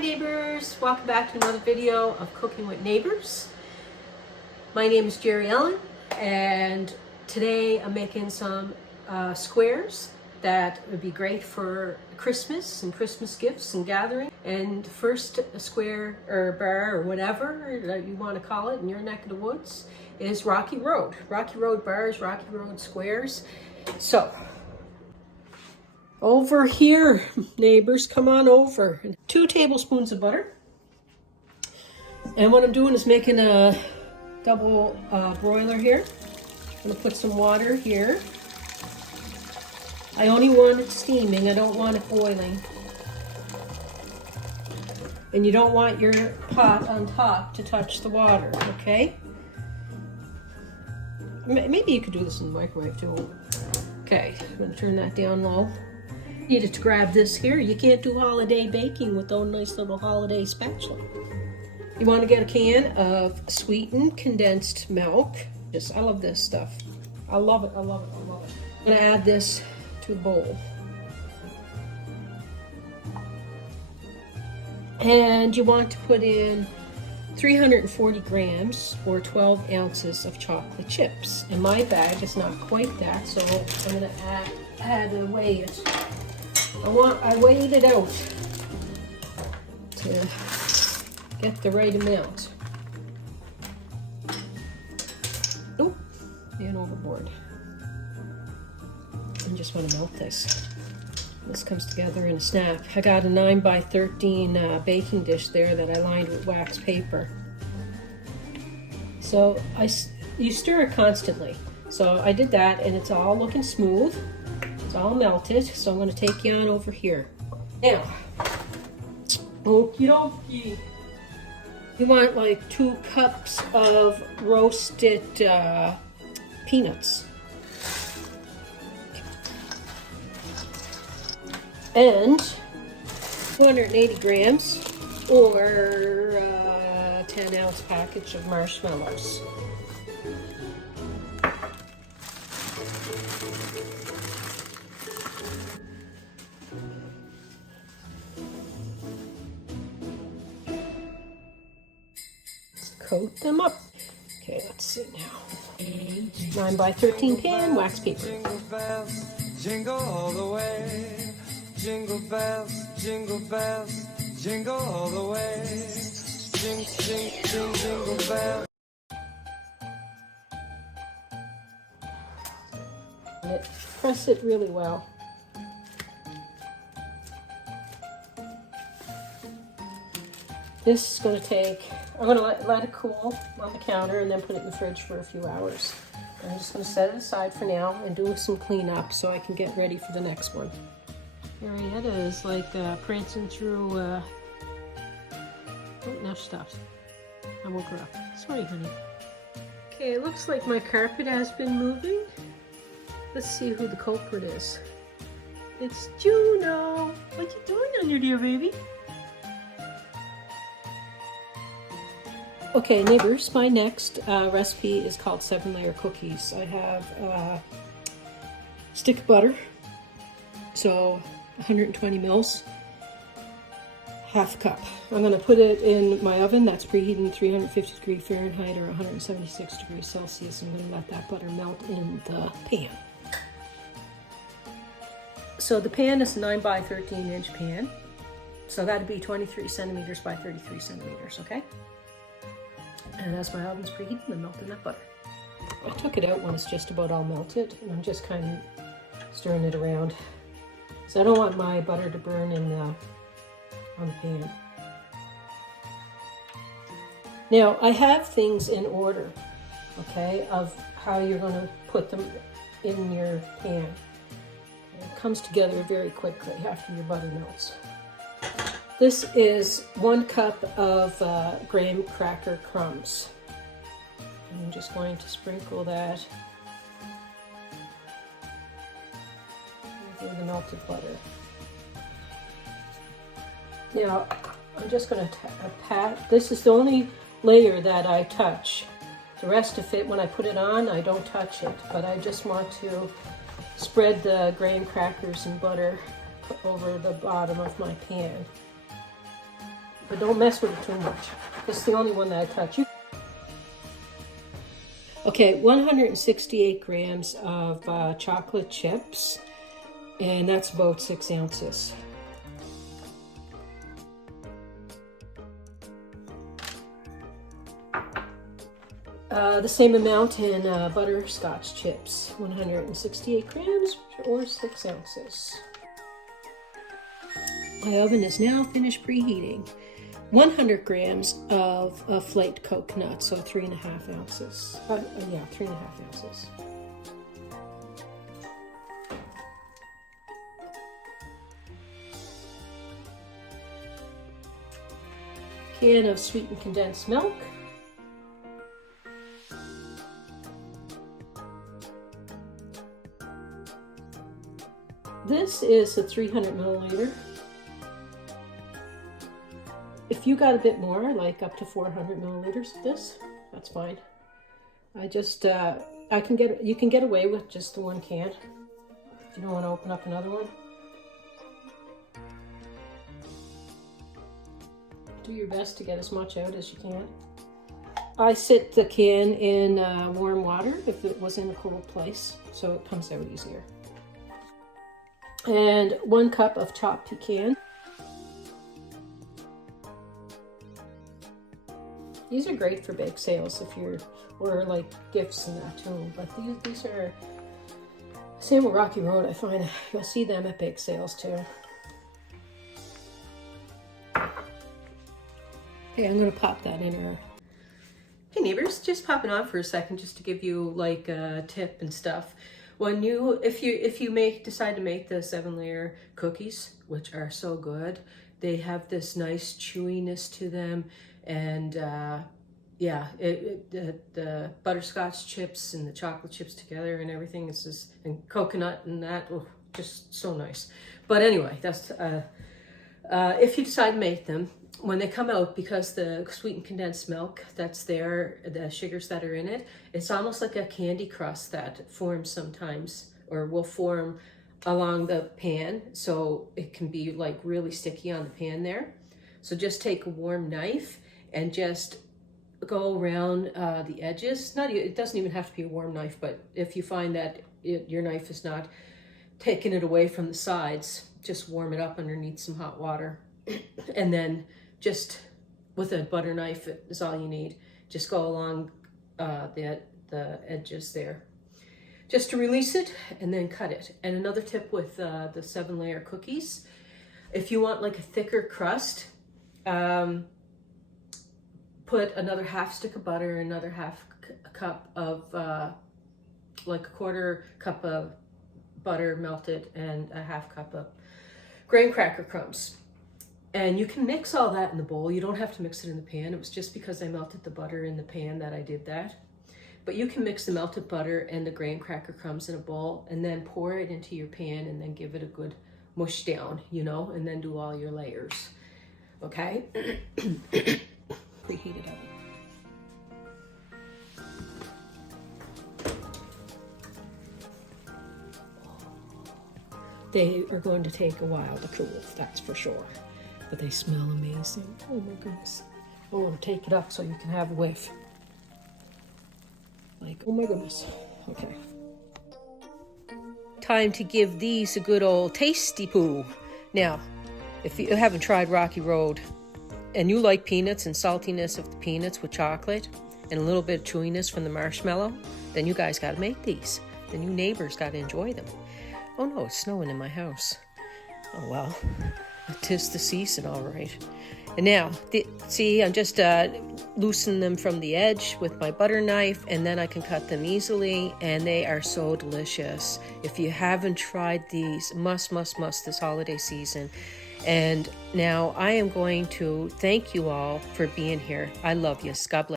neighbors, welcome back to another video of Cooking with Neighbors. My name is Jerri-ellen and today I'm making some squares that would be great for Christmas and Christmas gifts and gathering. And first, a square or bar or whatever that you want to call it in your neck of the woods is Rocky Road. Rocky Road bars, Rocky Road squares. So over here, neighbors, come on over. 2 tablespoons of butter. And what I'm doing is making a double broiler here. I'm going to put some water here. I only want it steaming, I don't want it boiling. And you don't want your pot on top to touch the water, okay? Maybe you could do this in the microwave too. Okay, I'm going to turn that down low. Needed to grab this here. You can't do holiday baking with those nice little holiday spatula. You want to get a can of sweetened condensed milk. I love this stuff. I love it, I love it, I love it. I'm going to add this to the bowl. And you want to put in 340 grams or 12 ounces of chocolate chips. In my bag, it's not quite that, so I'm going to add and weigh it. I weighed it out to get the right amount. Oh, and overboard. I just want to melt this. This comes together in a snap. I got a 9x13 baking dish there that I lined with wax paper. So you stir it constantly. So I did that, and it's all looking smooth. It's all melted, so I'm going to take you on over here. Now, okie dokie. You want like 2 cups of roasted peanuts. And 280 grams or 10-ounce package of marshmallows. Coat them up. Okay, let's see now. 9x13 pan, wax paper. Jingle bells, jingle all the way. Jingle bells, jingle bells, jingle all the way. Jingle bells. Press it really well. This is going to take, I'm going to let it cool on the counter and then put it in the fridge for a few hours. I'm just going to set it aside for now and do some cleanup so I can get ready for the next one. Henrietta is like prancing through, oh, now she stopped. I woke her up. Sorry, honey. Okay, it looks like my carpet has been moving. Let's see who the culprit is. It's Juno. What you doing under there, baby? Okay, neighbors, my next recipe is called 7-layer cookies. I have a stick of butter, so 120 mils, half a cup. I'm going to put it in my oven that's preheating 350 degrees Fahrenheit or 176 degrees Celsius. I'm going to let that butter melt in the pan. So the pan is a 9x13 inch pan, so that'd be 23 centimeters by 33 centimeters, okay? And as my oven's preheating, I'm melting that butter. I took it out when it's just about all melted, and I'm just kind of stirring it around. So I don't want my butter to burn on the pan. Now, I have things in order, okay, of how you're going to put them in your pan. It comes together very quickly after your butter melts. This is 1 cup of graham cracker crumbs. I'm just going to sprinkle that over the melted butter. Now, I'm just going to pat. This is the only layer that I touch. The rest of it, when I put it on, I don't touch it, but I just want to spread the graham crackers and butter over the bottom of my pan. but don't mess with it too much. It's the only one that I touch. Okay, 168 grams of chocolate chips, and that's about 6 ounces. The same amount in butterscotch chips, 168 grams or 6 ounces. My oven is now finished preheating. 100 grams of flaked coconut, so 3.5 ounces. Yeah, 3.5 ounces. Can of sweetened condensed milk. This is a 300 milliliter. If you got a bit more, like up to 400 milliliters of this, that's fine. I just, you can get away with just the one can. If you don't want to open up another one. Do your best to get as much out as you can. I sit the can in warm water if it was in a cold place, so it comes out easier. And 1 cup of chopped pecan. These are great for bake sales or like gifts and that too. But these are, same with Rocky Road, I find you'll see them at bake sales too. Okay, I'm gonna pop that in her. Hey neighbors, just popping on for a second just to give you like a tip and stuff. When if you decide to make the 7-layer cookies, which are so good, they have this nice chewiness to them, and yeah, the butterscotch chips and the chocolate chips together and everything is just, and coconut and that, oh, just so nice. But anyway, that's if you decide to make them, when they come out, because the sweetened condensed milk that's there, the sugars that are in it, it's almost like a candy crust that forms sometimes, or will form along the pan, so it can be like really sticky on the pan there. So just take a warm knife and just go around the edges. It doesn't even have to be a warm knife, but if you find that your knife is not taking it away from the sides, just warm it up underneath some hot water. And then just with a butter knife is all you need. Just go along the edges there, just to release it, and then cut it. And another tip with the 7-layer cookies, if you want like a thicker crust, put another half stick of butter, another half cup of, like a 1/4 cup of butter melted, and a half cup of graham cracker crumbs. And you can mix all that in the bowl. You don't have to mix it in the pan. It was just because I melted the butter in the pan that I did that. But you can mix the melted butter and the graham cracker crumbs in a bowl, and then pour it into your pan, and then give it a good mush down, you know, and then do all your layers. Okay? Preheat it up. They are going to take a while to cool, that's for sure. But they smell amazing. Oh my goodness. I want to take it up so you can have a whiff. Like, oh my goodness. Okay. Time to give these a good old tasty poo. Now, if you haven't tried Rocky Road and you like peanuts and saltiness of the peanuts with chocolate and a little bit of chewiness from the marshmallow, then you guys got to make these. Then you neighbors got to enjoy them. Oh no, it's snowing in my house. Oh well. 'Tis the season, all right. And now, see, I'm just loosening them from the edge with my butter knife, and then I can cut them easily, and they are so delicious. If you haven't tried these, must this holiday season. And now I am going to thank you all for being here. I love you. God bless.